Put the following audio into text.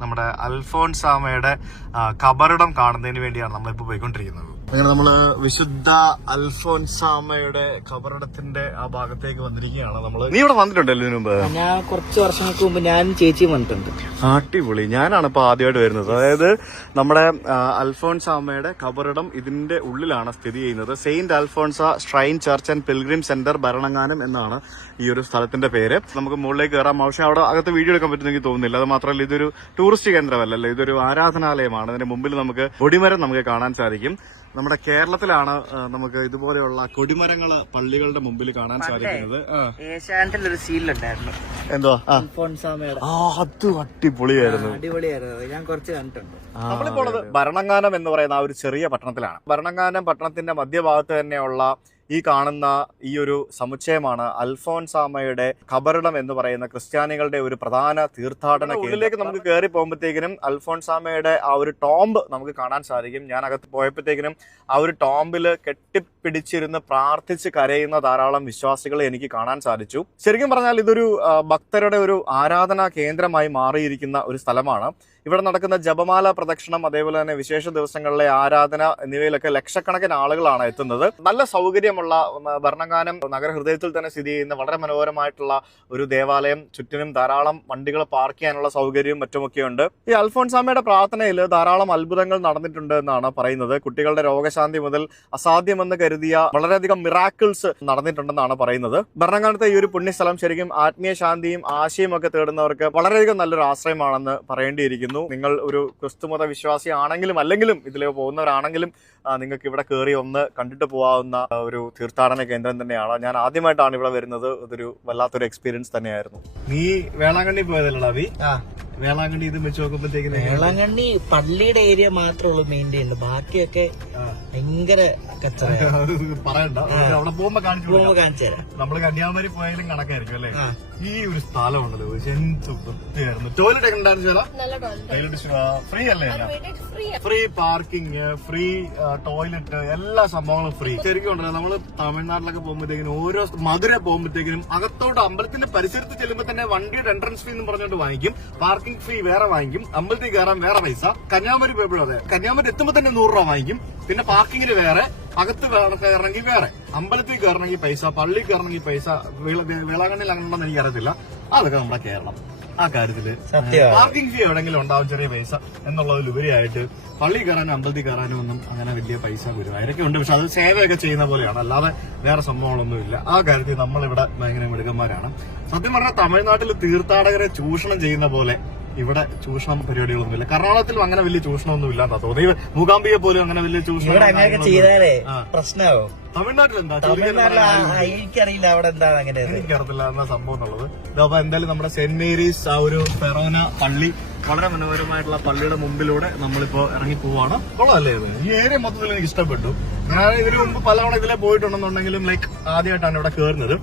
നമ്മുടെ അൽഫോൺസാമയുടെ കബറിടം കാണുന്നതിന് വേണ്ടിയാണ് നമ്മളിപ്പോൾ പോയിക്കൊണ്ടിരിക്കുന്നത്. അങ്ങനെ നമ്മൾ വിശുദ്ധ അൽഫോൻസാമയുടെ കബറിടത്തിന്റെ ആ ഭാഗത്തേക്ക് വന്നിരിക്കുകയാണ് നമ്മൾ. നീ ഇവിടെ വന്നിട്ടുണ്ടല്ലോ ഇതിനു മുമ്പ്? ഞാൻ കുറച്ച് വർഷങ്ങൾക്ക് മുമ്പ് ഞാൻ ചേച്ചിയും വന്നിട്ടുണ്ട്. അടിപൊളി. ഞാനാണ് ഇപ്പൊ ആദ്യമായിട്ട് വരുന്നത്. അതായത് നമ്മുടെ അൽഫോൻസാമയുടെ കബറിടം ഇതിന്റെ ഉള്ളിലാണ് സ്ഥിതി ചെയ്യുന്നത്. Saint Alphonsa shrine church and pilgrim centre Bharananganam എന്നാണ് ഈ ഒരു സ്ഥലത്തിന്റെ പേര്. നമുക്ക് മുകളിലേക്ക് കയറാം. പക്ഷെ അവിടെ അകത്ത് വീഡിയോ എടുക്കാൻ പറ്റുന്നെങ്കിൽ തോന്നുന്നില്ല. അത് മാത്രമല്ല ഇതൊരു ടൂറിസ്റ്റ് കേന്ദ്രമല്ലല്ലോ. ഇതൊരു ആരാധനാലയമാണ്. അതിന്റെ മുമ്പിൽ നമുക്ക് കൊടിമരം നമുക്ക് കാണാൻ സാധിക്കും. നമ്മുടെ കേരളത്തിലാണ് നമുക്ക് ഇതുപോലെയുള്ള കൊടിമരങ്ങൾ പള്ളികളുടെ മുമ്പിൽ കാണാൻ സാധിക്കുന്നത്. ഏഷ്യാനെറ്റിൽ ഒരു. അൽഫോൺസാമയുടെ. ആ അത് അടിപൊളിയായിരുന്നു. അടിപൊളിയായിരുന്നു. ഞാൻ കുറച്ച് കണ്ടിട്ടുണ്ട്. നമ്മളിപ്പോളത് ഭരണങ്ങാനം എന്ന് പറയുന്ന ആ ഒരു ചെറിയ പട്ടണത്തിലാണ്. ഭരണങ്ങാനം പട്ടണത്തിന്റെ മധ്യഭാഗത്ത് തന്നെയുള്ള ഈ കാണുന്ന ഈ ഒരു സമുച്ചയമാണ് അൽഫോൻസാമയുടെ ഖബറിടം എന്ന് പറയുന്ന ക്രിസ്ത്യാനികളുടെ ഒരു പ്രധാന തീർത്ഥാടന ഉള്ളിലേക്ക് നമുക്ക് കയറി പോകുമ്പോഴത്തേക്കിനും അൽഫോൻസാമയുടെ ആ ഒരു ടോംബ് നമുക്ക് കാണാൻ സാധിക്കും. ഞാൻ അകത്ത് പോയപ്പോഴത്തേക്കിനും ആ ഒരു ടോംബിൽ കെട്ടിപ്പിടിച്ചിരുന്ന് പ്രാർത്ഥിച്ച് കരയുന്ന ധാരാളം വിശ്വാസികളെ എനിക്ക് കാണാൻ സാധിച്ചു. ശരിക്കും പറഞ്ഞാൽ ഇതൊരു ഭക്തരുടെ ഒരു ആരാധനാ കേന്ദ്രമായി മാറിയിരിക്കുന്ന ഒരു സ്ഥലമാണ്. ഇവിടെ നടക്കുന്ന ജപമാല പ്രദക്ഷിണം അതേപോലെ തന്നെ വിശേഷ ദിവസങ്ങളിലെ ആരാധന എന്നിവയിലൊക്കെ ലക്ഷക്കണക്കിന് ആളുകളാണ് എത്തുന്നത്. നല്ല സൗകര്യമുള്ള ഭരണങ്ങാനം നഗരഹൃദയത്തിൽ തന്നെ സ്ഥിതി ചെയ്യുന്ന വളരെ മനോഹരമായിട്ടുള്ള ഒരു ദേവാലയം ചുറ്റിനും ധാരാളം വണ്ടികൾ പാർക്ക് ചെയ്യാനുള്ള സൗകര്യവും മറ്റുമൊക്കെ ഉണ്ട് ഈ അൽഫോൺസാമയുടെ പ്രാർത്ഥനയിൽ ധാരാളം അത്ഭുതങ്ങൾ നടന്നിട്ടുണ്ട് എന്നാണ് പറയുന്നത്. കുട്ടികളുടെ രോഗശാന്തി മുതൽ അസാധ്യമെന്ന് കരുതിയ വളരെയധികം മിറാക്കിൾസ് നടന്നിട്ടുണ്ടെന്നാണ് പറയുന്നത്. ഭരണങ്ങാനത്തെ ഈ ഒരു പുണ്യസ്ഥലം ശരിക്കും ആത്മീയ ശാന്തിയും ആശയും ഒക്കെ തേടുന്നവർക്ക് വളരെയധികം നല്ലൊരു ആശ്രയമാണെന്ന് പറയേണ്ടിയിരിക്കുന്നു. നിങ്ങൾ ഒരു ക്രിസ്തുമത വിശ്വാസി ആണെങ്കിലും അല്ലെങ്കിലും ഇതിൽ പോകുന്നവരാണെങ്കിലും നിങ്ങൾക്ക് ഇവിടെ കയറി ഒന്ന് കണ്ടിട്ട് പോകാവുന്ന ഒരു തീർത്ഥാടന കേന്ദ്രം തന്നെയാണ്. ഞാൻ ആദ്യമായിട്ടാണ് ഇവിടെ വരുന്നത്. ഇതൊരു വല്ലാത്തൊരു എക്സ്പീരിയൻസ് തന്നെയായിരുന്നു. നീ വേളാങ്കണ്ണി പോയതല്ലടാ ആ. വേളാങ്കണ്ണി ഇത് വെച്ച് നോക്കുമ്പോഴത്തേക്ക് വേളാങ്കണ്ണി പള്ളിയുടെ ഏരിയ മാത്രമേ ഉള്ളൂ മെയിന്റെയിൻ ഉണ്ട് ബാക്കിയൊക്കെ ഭയങ്കര കച്ചറ പറയണ്ട. അവിടെ പോകുമ്പോ കാണിച്ചു പോകുമ്പോ കാണിച്ചു തരാം. നമ്മൾ കന്യാകുമാരി പോയാലും കണക്കായിരിക്കും അല്ലേ. ഈ ഒരു സ്ഥലം ഉണ്ടല്ലോ എന്ത് വൃത്തിയായിരുന്നു. ടോയ്ലറ്റ് ഒക്കെ ഉണ്ടായിരുന്നു നല്ല ടോയ്ലറ്റ് ഫ്രീ അല്ലേ free free parking free toilet എല്ലാ സംഭവങ്ങളും ഫ്രീ ശരിക്കും ഉണ്ടല്ലോ നമ്മൾ തമിഴ്നാട്ടിലൊക്കെ പോകുമ്പോഴത്തേക്കിനും ഓരോ മധുര പോകുമ്പോഴത്തേക്കിനും അകത്തോട്ട് അമ്പലത്തിന്റെ പരിസരത്ത് ചെല്ലുമ്പോൾ തന്നെ വണ്ടിയുടെ എൻട്രൻസ് ഫീ എന്ന് പറഞ്ഞുകൊണ്ട് വാങ്ങിക്കും. പാർക്കിംഗ് ഫീ വേറെ വാങ്ങിക്കും. അമ്പലത്തിൽ കയറാൻ വേറെ പൈസ. കന്യാകുമാരി പോയപ്പോഴും അതെ. കന്യാകുമാരി എത്തുമ്പോൾ തന്നെ നൂറ് രൂപ വാങ്ങിക്കും. പിന്നെ പാർക്കിങ്ങിന് വേറെ. അകത്ത് കയറണമെങ്കിൽ വേറെ. അമ്പലത്തിൽ കയറണമെങ്കിൽ പൈസ പള്ളി കയറണമെങ്കിൽ പൈസ വേളാങ്കണ്ണിൽ അങ്ങനെ ഉണ്ടെന്ന് എനിക്കറിയത്തില്ല അതൊക്കെ നമ്മുടെ കേരളം. ആ കാര്യത്തിൽ. പാർക്കിംഗ് ഫീ എവിടെങ്കിലും ഉണ്ടാവും ചെറിയ പൈസ എന്നുള്ളതിലുപരിയായിട്ട് പള്ളി കയറാനും അമ്പലത്തിൽ കയറാനും ഒന്നും അങ്ങനെ വലിയ പൈസ ഗുരുവായൂരൊക്കെ ഉണ്ട്. പക്ഷെ അത് സേവയൊക്കെ ചെയ്യുന്ന പോലെയാണ്. അല്ലാതെ വേറെ സംഭവങ്ങളൊന്നും ഇല്ല. ആ കാര്യത്തിൽ നമ്മളിവിടെ ഭയങ്കര മിടുക്കന്മാരാണ്. സത്യം പറഞ്ഞാൽ തമിഴ്നാട്ടിൽ തീർത്ഥാടകരെ ചൂഷണം ചെയ്യുന്ന പോലെ ഇവിടെ ചൂഷണം പരിപാടികളൊന്നുമില്ല. കർണാടകത്തിലും അങ്ങനെ വലിയ ചൂഷണമൊന്നും ഇല്ലാന്നാ തോന്നി മൂകാംബിയെ പോലും അങ്ങനെ വലിയ ചൂഷണം ഇവിടെ അങ്ങനെയൊക്കെ ചെയ്താലേ ആ. പ്രശ്നമാവും. തമിഴ്നാട്ടിൽ എന്താ തമിഴ്നാട്ടിൽ എനിക്കറിയില്ല അവിടെ എന്താ അങ്ങനെ എന്നാ സംഭവം എന്നുള്ളത്. അപ്പൊ എന്തായാലും നമ്മുടെ സെന്റ് മേരീസ് ആ ഒരു ഫെറോന പള്ളി വളരെ മനോഹരമായിട്ടുള്ള പള്ളിയുടെ മുമ്പിലൂടെ നമ്മളിപ്പോ ഇറങ്ങി പോവാണ് കൊള്ളാല്ലേ ഇത്? ഈ ഏരിയ മൊത്തത്തിൽ എനിക്ക് ഇഷ്ടപ്പെട്ടു ഞാൻ ഇതിനു മുമ്പ് പലവണ ഇതിലെ പോയിട്ടുണ്ടെന്നുണ്ടെങ്കിലും ലൈക്ക് ആദ്യമായിട്ടാണ് ഇവിടെ കയറുന്നത്